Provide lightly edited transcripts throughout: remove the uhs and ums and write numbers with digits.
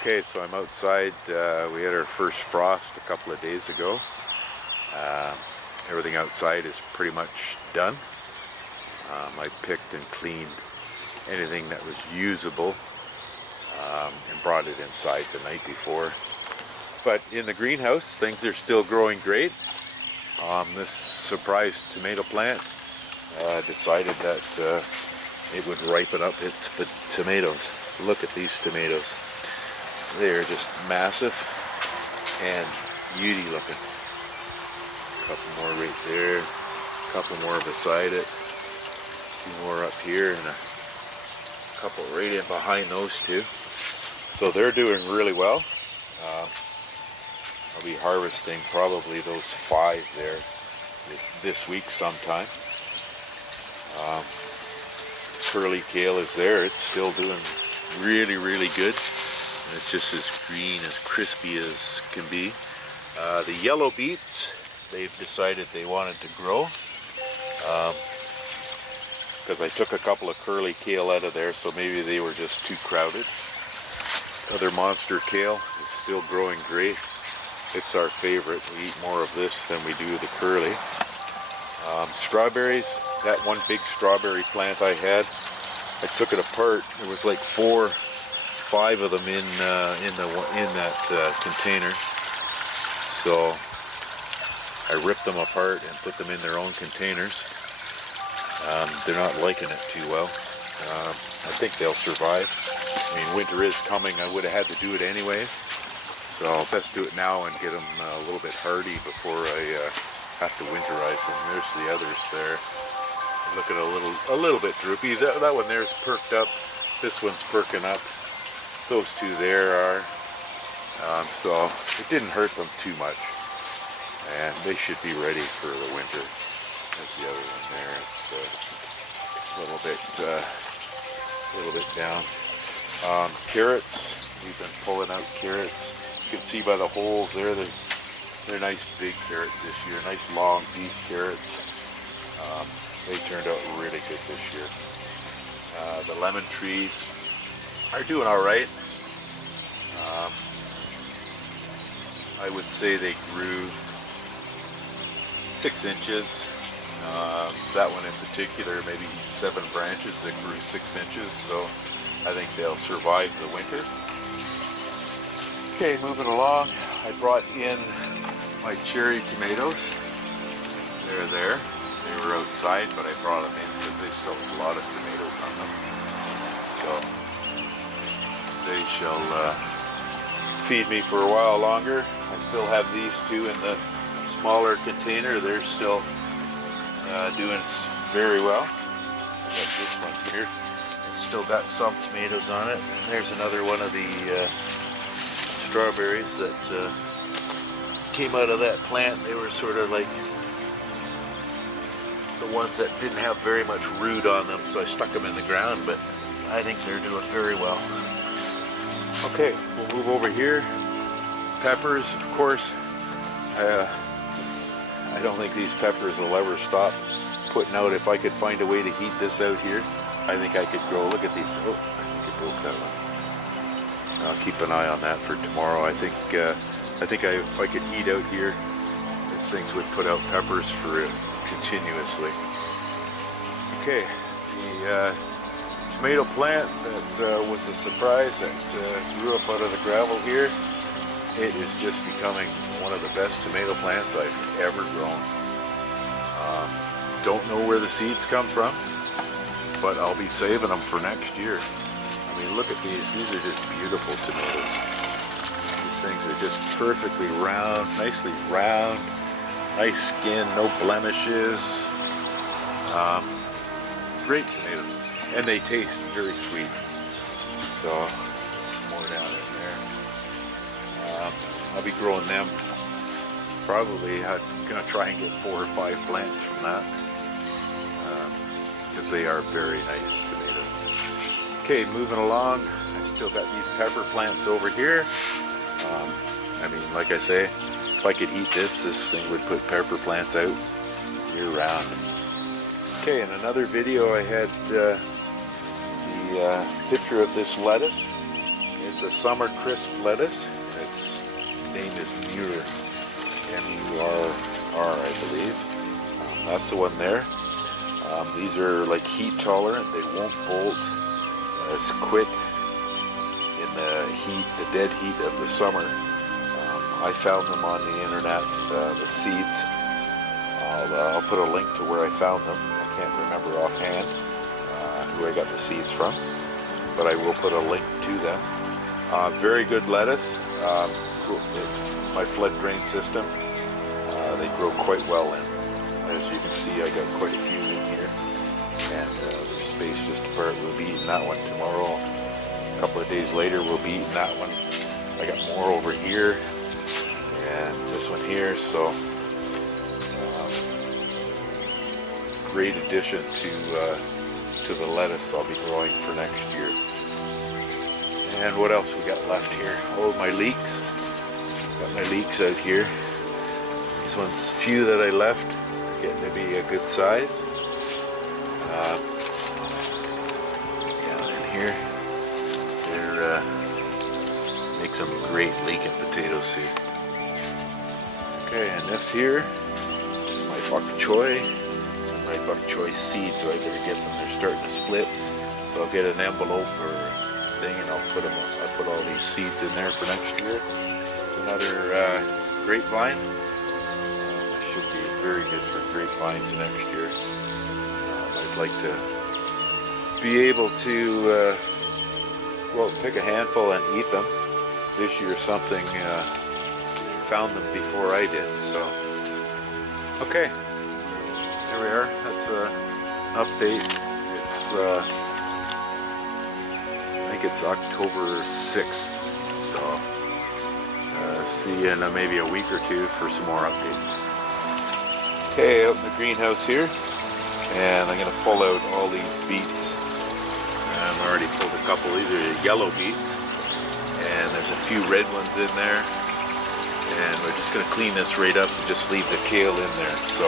Okay, so I'm outside. We had our first frost a couple of days ago. Everything outside is pretty much done. I picked and cleaned anything that was usable and brought it inside the night before. But in the greenhouse, things are still growing great. This surprise tomato plant decided that it would ripen up its tomatoes. Look at these tomatoes. They're just massive and beauty looking. A couple more right there, a couple more beside it, a few more up here, and a couple right in behind those two. So they're doing really well. I'll be harvesting probably those 5 there this week sometime. Curly kale is there. It's still doing really, really good. It's just as green, as crispy as can be. The yellow beets, they've decided they wanted to grow. Because I took a couple of curly kale out of there, so maybe they were just too crowded. Other monster kale is still growing great. It's our favorite. We eat more of this than we do the curly. Strawberries, that one big strawberry plant I had, I took it apart. There was like 4 or 5 of them in that container. So I ripped them apart and put them in their own containers. They're not liking it too well. I think they'll survive. I mean, winter is coming. I would have had to do it anyways. So I'll best do it now and get them a little bit hardy before I have to winterize them. There's the others there. Looking a little bit droopy. That one there's perked up. This one's perking up. Those 2 there are. So it didn't hurt them too much. And they should be ready for the winter. There's the other one there. It's a little bit down. Carrots. We've been pulling out carrots. You can see by the holes there, they're nice big carrots this year. Nice long deep carrots. They turned out really good this year. The lemon trees are doing all right. I would say they grew 6 inches. That one in particular, maybe 7 branches that grew 6 inches. So I think they'll survive the winter. Okay, moving along. I brought in my cherry tomatoes. They're there. They were outside, but I brought them in because they still have a lot of tomatoes on them. So they shall feed me for a while longer. I still have these 2 in the smaller container. They're still doing very well. I got this one here. It's still got some tomatoes on it. And there's another one of the strawberries that came out of that plant. They were sort of like the ones that didn't have very much root on them, so I stuck them in the ground, but I think they're doing very well. Okay, we'll move over here. Peppers, of course. I don't think these peppers will ever stop putting out. If I could find a way to heat this out here, I think I could grow. Look at these. Oh, I think it broke that one. I'll keep an eye on that for tomorrow. I think if I could heat out here, these things would put out peppers for it continuously. Okay, the tomato plant that was a surprise that grew up out of the gravel here. It is just becoming one of the best tomato plants I've ever grown. Don't know where the seeds come from, but I'll be saving them for next year. I mean, look at these. These are just beautiful tomatoes. These things are just perfectly round, nicely round, nice skin, no blemishes. Great tomatoes, and they taste very sweet. So, some more down in there. I'll be growing them. Probably I'm gonna try and get 4 or 5 plants from that, because they are very nice tomatoes. Okay, moving along. I still got these pepper plants over here. I mean, like I say, if I could heat this thing would put pepper plants out year round. Okay, in another video I had the picture of this lettuce. It's a summer crisp lettuce. Its name is Muir, M-U-R-R, I believe. That's the one there. These are like heat tolerant. They won't bolt as quick in the heat, the dead heat of the summer. I found them on the internet, the seeds. I'll put a link to where I found them. I can't remember offhand who I got the seeds from, but I will put a link to them. Very good lettuce. My flood drain system, they grow quite well in. As you can see, I got quite a few in here, and there's space just apart. We'll be eating that one tomorrow. A couple of days later, we'll be eating that one. I got more over here, and this one here, so great addition to the lettuce I'll be growing for next year. And what else we got left here? Oh, my leeks. Got my leeks out here. These ones, few that I left, getting to be a good size. Down in here, they're make some great leek and potato soup. Okay, and this here is my bok choy. My bok choy seeds, so I better get them. They're starting to split, so I'll get an envelope or thing, and I'll put all these seeds in there for next year. Another grapevine. Should be very good for grapevines next year. I'd like to be able to well, pick a handful and eat them. This year something found them before I did, so okay. There we are. That's an update. It's I think it's October 6th. So see you in maybe a week or two for some more updates. Okay, out in the greenhouse here, and I'm going to pull out all these beets. I've already pulled a couple. These are yellow beets, and there's a few red ones in there. And we're just going to clean this right up and just leave the kale in there. So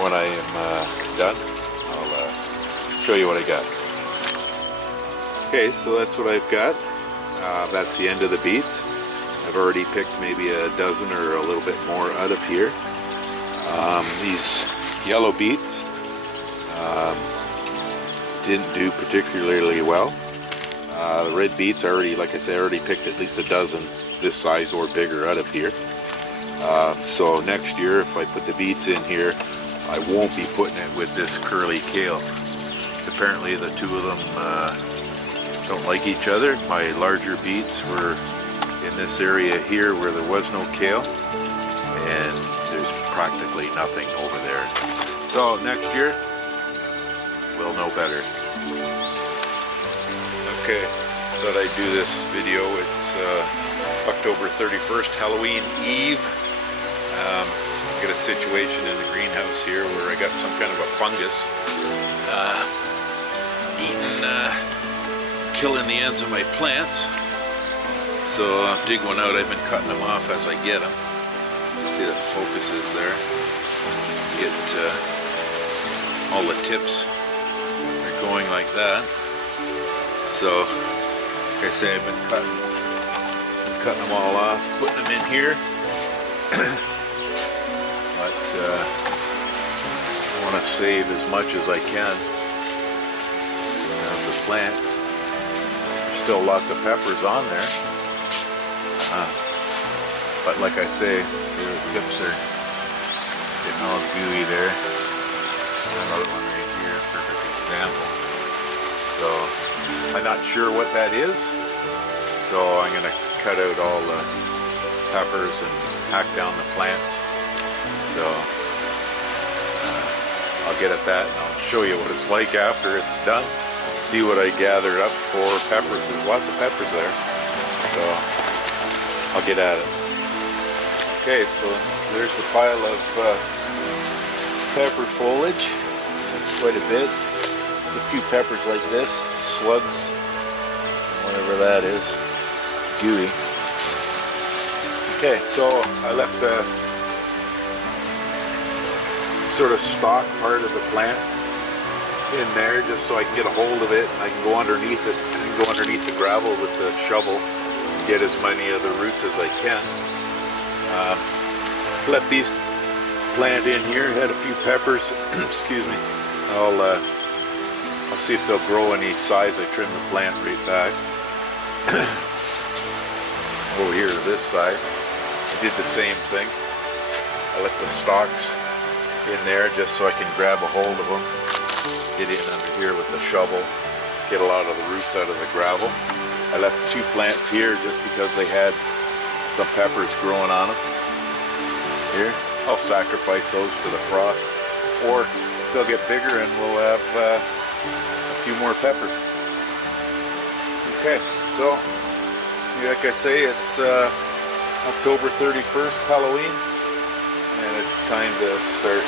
when I am done, I'll show you what I got. Okay, so that's what I've got. That's the end of the beets. I've already picked maybe a dozen or a little bit more out of here. These yellow beets didn't do particularly well. The red beets, like I said, I already picked at least a dozen this size or bigger out of here. So next year, if I put the beets in here, I won't be putting it with this curly kale. Apparently the two of them don't like each other. My larger beets were in this area here where there was no kale, and there's practically nothing over there. So next year, we'll know better. Okay, thought I'd do this video. It's October 31st, Halloween Eve. I got a situation in the greenhouse here where I got some kind of a fungus killing the ends of my plants. So I'll dig one out. I've been cutting them off as I get them. See the focus is there. Get all the tips are going like that. So, like I say, I've been cutting them all off, putting them in here. But I want to save as much as I can of the plants. There's still lots of peppers on there. But like I say, the tips are getting all gooey there. Another one right here, perfect example. So I'm not sure what that is. So I'm going to cut out all the peppers and hack down the plants. So I'll get at that and I'll show you what it's like after it's done. See what I gathered up for peppers. There's lots of peppers there. So I'll get at it. Okay, so there's the pile of pepper foliage. That's quite a bit. A few peppers like this, slugs, whatever that is, gooey. Okay, so I left the sort of stalk part of the plant in there just so I can get a hold of it and I can go underneath it and go underneath the gravel with the shovel and get as many of the roots as I can. Let these plant in here. Had a few peppers. Excuse me. I'll see if they'll grow any size. I trim the plant right back. Over here to this side, I did the same thing. I let the stalks in there just so I can grab a hold of them. Get in under here with the shovel. Get a lot of the roots out of the gravel. I left 2 plants here just because they had some peppers growing on them. Here, I'll sacrifice those to the frost, or they'll get bigger and we'll have a few more peppers. Okay, so like I say, it's October 31st, Halloween, and it's time to start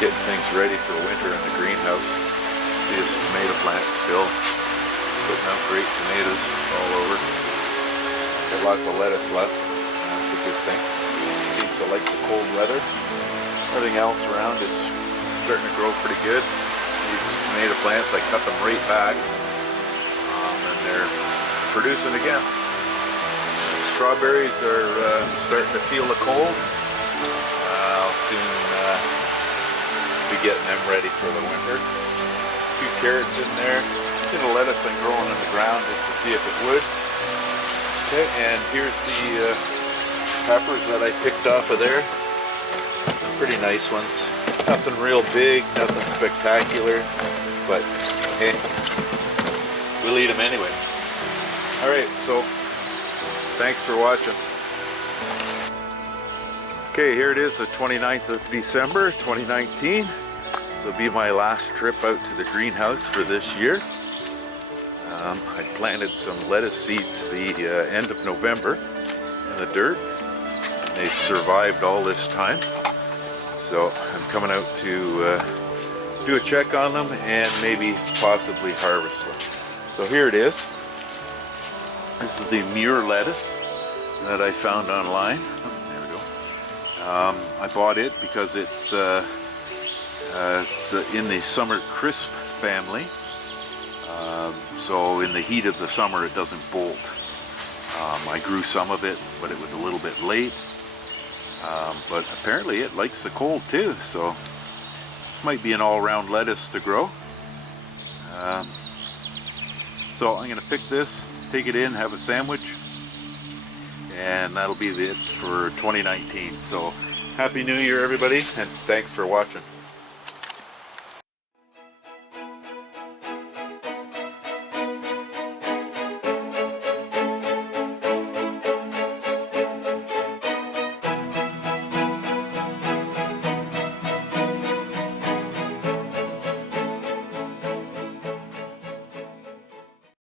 getting things ready for winter in the greenhouse. See, there's tomato plants still putting out great tomatoes all over. Got lots of lettuce left. That's a good thing. Seems to like the cold weather. Everything else around is starting to grow pretty good. These tomato plants, I cut them right back, and they're producing again. Strawberries are starting to feel the cold. I'll soon be getting them ready for the winter. A few carrots in there. Get a lettuce and growing in the ground just to see if it would. Okay, and here's the peppers that I picked off of there. Pretty nice ones. Nothing real big, nothing spectacular, but hey, we'll eat them anyways. Alright, so thanks for watching. Okay, here it is, the 29th of December 2019. This will be my last trip out to the greenhouse for this year. I planted some lettuce seeds the end of November in the dirt. They've survived all this time. So I'm coming out to do a check on them and maybe possibly harvest them. So here it is. This is the Muir lettuce that I found online. There we go. I bought it because it's in the summer crisp family. So in the heat of the summer it doesn't bolt. I grew some of it, but it was a little bit late. But apparently it likes the cold too, so it might be an all-round lettuce to grow. So I'm going to pick this, take it in, have a sandwich, and that'll be it for 2019. So Happy New Year, everybody, and thanks for watching.